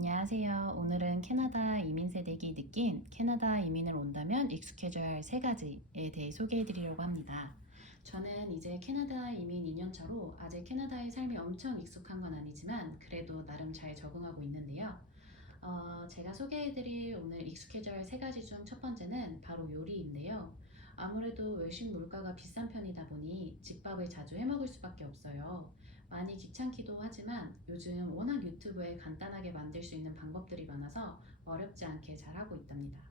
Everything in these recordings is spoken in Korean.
안녕하세요. 오늘은 캐나다 이민 세대기 느낀 캐나다 이민을 온다면 익숙해져야 할 세 가지에 대해 소개해 드리려고 합니다. 저는 이제 캐나다 이민 2년 차로 아직 캐나다의 삶이 엄청 익숙한 건 아니지만 그래도 나름 잘 적응하고 있는데요. 제가 소개해 드릴 오늘 익숙해져야 할 세 가지 중 첫 번째는 바로 요리인데요. 아무래도 외식 물가가 비싼 편이다 보니 집밥을 자주 해 먹을 수밖에 없어요. 많이 귀찮기도 하지만 요즘 워낙 유튜브에 간단하게 만들 수 있는 방법들이 많아서 어렵지 않게 잘하고 있답니다.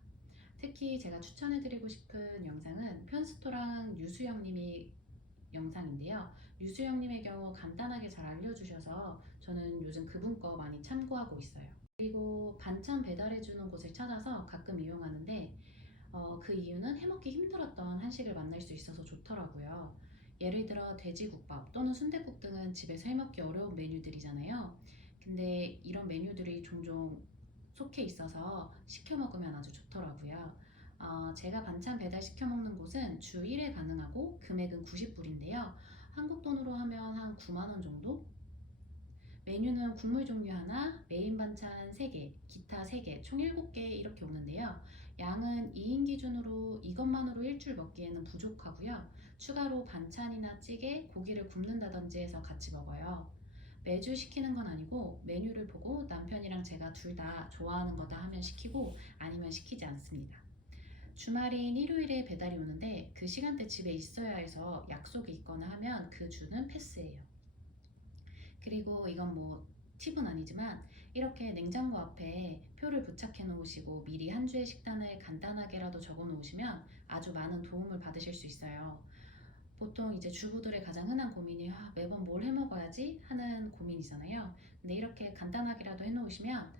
특히 제가 추천해드리고 싶은 영상은 편스토랑 유수영님이 영상인데요. 유수영님의 경우 간단하게 잘 알려주셔서 저는 요즘 그분 거 많이 참고하고 있어요. 그리고 반찬 배달해주는 곳을 찾아서 가끔 이용하는데 그 이유는 해먹기 힘들었던 한식을 만날 수 있어서 좋더라고요. 예를 들어 돼지국밥 또는 순댓국 등은 집에서 해먹기 어려운 메뉴들이잖아요. 근데 이런 메뉴들이 종종 속해 있어서 시켜 먹으면 아주 좋더라고요. 제가 반찬 배달 시켜 먹는 곳은 주 1회 가능하고 금액은 90불인데요. 한국 돈으로 하면 한 9만 원 정도? 메뉴는 국물 종류 하나, 메인 반찬 3개, 기타 3개, 총 7개 이렇게 오는데요. 양은 2인 기준으로 이것만으로 일주일 먹기에는 부족하고요. 추가로 반찬이나 찌개, 고기를 굽는다든지 해서 같이 먹어요. 매주 시키는 건 아니고 메뉴를 보고 남편이랑 제가 둘 다 좋아하는 거다 하면 시키고 아니면 시키지 않습니다. 주말인 일요일에 배달이 오는데 그 시간대 집에 있어야 해서 약속이 있거나 하면 그 주는 패스예요. 그리고 이건 뭐 팁은 아니지만 이렇게 냉장고 앞에 표를 부착해 놓으시고 미리 한 주의 식단을 간단하게라도 적어 놓으시면 아주 많은 도움을 받으실 수 있어요. 보통 이제 주부들의 가장 흔한 고민이 매번 뭘 해 먹어야지 하는 고민이잖아요. 근데 이렇게 간단하게라도 해 놓으시면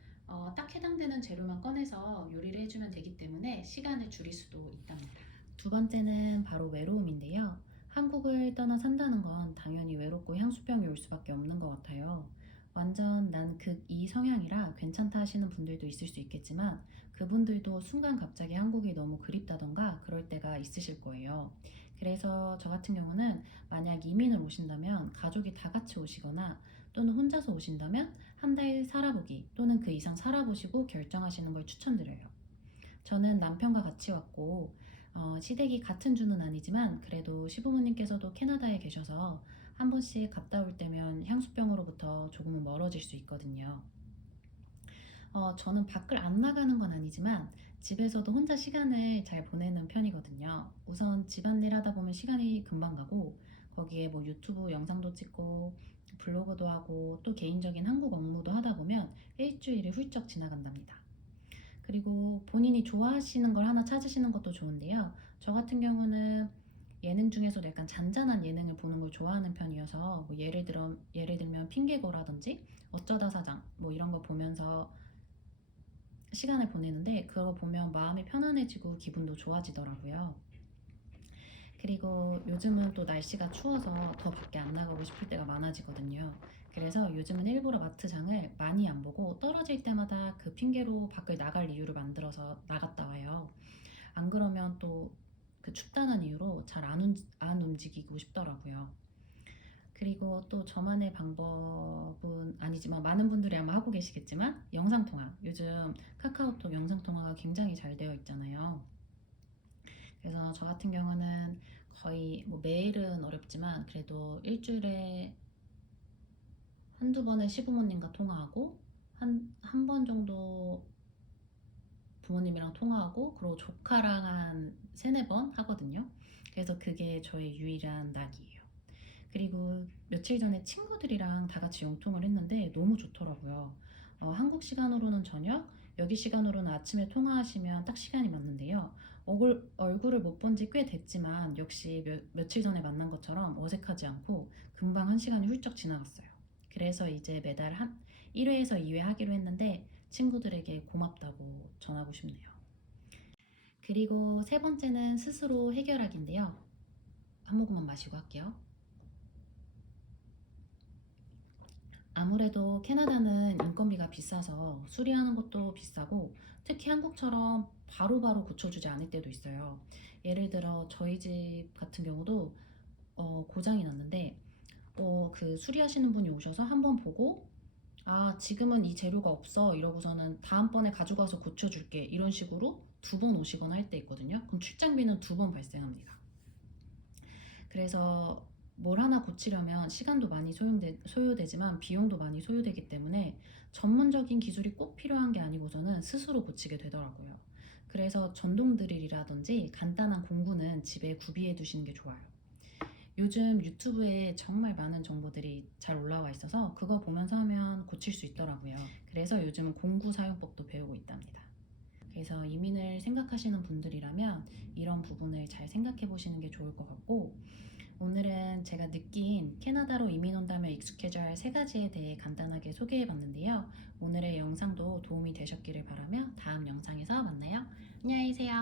딱 해당되는 재료만 꺼내서 요리를 해주면 되기 때문에 시간을 줄일 수도 있답니다. 두 번째는 바로 외로움인데요. 한국을 떠나 산다는 건 당연히 외롭고 향수병이 올 수밖에 없는 것 같아요. 완전 난 극이 성향이라 괜찮다 하시는 분들도 있을 수 있겠지만 그분들도 순간 갑자기 한국이 너무 그립다던가 그럴 때가 있으실 거예요. 그래서 저 같은 경우는 만약 이민을 오신다면 가족이 다 같이 오시거나 또는 혼자서 오신다면 한 달 살아보기 또는 그 이상 살아보시고 결정하시는 걸 추천드려요. 저는 남편과 같이 왔고 시댁이 같은 주는 아니지만 그래도 시부모님께서도 캐나다에 계셔서 한 번씩 갔다 올 때면 향수병으로부터 조금은 멀어질 수 있거든요. 저는 밖을 안 나가는 건 아니지만 집에서도 혼자 시간을 잘 보내는 편이거든요. 우선 집안일 하다 보면 시간이 금방 가고 거기에 뭐 유튜브 영상도 찍고 블로그도 하고 또 개인적인 한국 업무도 하다 보면 일주일이 훌쩍 지나간답니다. 그리고 본인이 좋아하시는 걸 하나 찾으시는 것도 좋은데요. 저 같은 경우는 예능 중에서도 약간 잔잔한 예능을 보는 걸 좋아하는 편이어서 뭐 예를 들면 핑계고라든지 어쩌다 사장 뭐 이런 거 보면서 시간을 보내는데 그거 보면 마음이 편안해지고 기분도 좋아지더라고요. 그리고 요즘은 또 날씨가 추워서 더 밖에 안 나가고 싶을 때가 많아지거든요. 그래서 요즘은 일부러 마트장을 많이 안 보고 떨어질 때마다 그 핑계로 밖을 나갈 이유를 만들어서 나갔다 와요. 안 그러면 또 그 춥다는 이유로 잘 안 움직이고 싶더라고요. 그리고 또 저만의 방법은 아니지만 많은 분들이 아마 하고 계시겠지만 영상통화. 요즘 카카오톡 영상통화가 굉장히 잘 되어 있잖아요. 그래서 저 같은 경우는 거의 뭐 매일은 어렵지만 그래도 일주일에 한두 번은 시부모님과 통화하고 한 번 정도 부모님이랑 통화하고 그리고 조카랑 한 세네 번 하거든요. 그래서 그게 저의 유일한 낙이에요. 그리고 며칠 전에 친구들이랑 다 같이 영통을 했는데 너무 좋더라고요. 한국 시간으로는 저녁, 여기 시간으로는 아침에 통화하시면 딱 시간이 맞는데요. 얼굴을 못 본 지 꽤 됐지만 역시 며칠 전에 만난 것처럼 어색하지 않고 금방 한 시간이 훌쩍 지나갔어요. 그래서 이제 매달 1회에서 2회 하기로 했는데 친구들에게 고맙다고 전하고 싶네요. 그리고 세 번째는 스스로 해결하기인데요. 한 모금만 마시고 할게요. 아무래도 캐나다는 인건비가 비싸서 수리하는 것도 비싸고 특히 한국처럼 바로바로 고쳐주지 않을 때도 있어요. 예를 들어 저희 집 같은 경우도 고장이 났는데 그 수리하시는 분이 오셔서 한번 보고 지금은 이 재료가 없어 이러고서는 다음번에 가져가서 고쳐줄게 이런 식으로 두 번 오시거나 할 때 있거든요. 그럼 출장비는 두 번 발생합니다. 그래서 뭘 하나 고치려면 시간도 많이 소요되지만 비용도 많이 소요되기 때문에 전문적인 기술이 꼭 필요한 게 아니고서는 스스로 고치게 되더라고요. 그래서 전동 드릴이라든지 간단한 공구는 집에 구비해 두시는 게 좋아요. 요즘 유튜브에 정말 많은 정보들이 잘 올라와 있어서 그거 보면서 하면 고칠 수 있더라고요. 그래서 요즘은 공구 사용법도 배우고 있답니다. 그래서 이민을 생각하시는 분들이라면 이런 부분을 잘 생각해 보시는 게 좋을 것 같고, 오늘은 제가 느낀 캐나다로 이민 온다면 익숙해져야 할 세 가지에 대해 간단하게 소개해 봤는데요. 오늘의 영상도 도움이 되셨기를 바라며 다음 영상에서 만나요. 안녕히 계세요.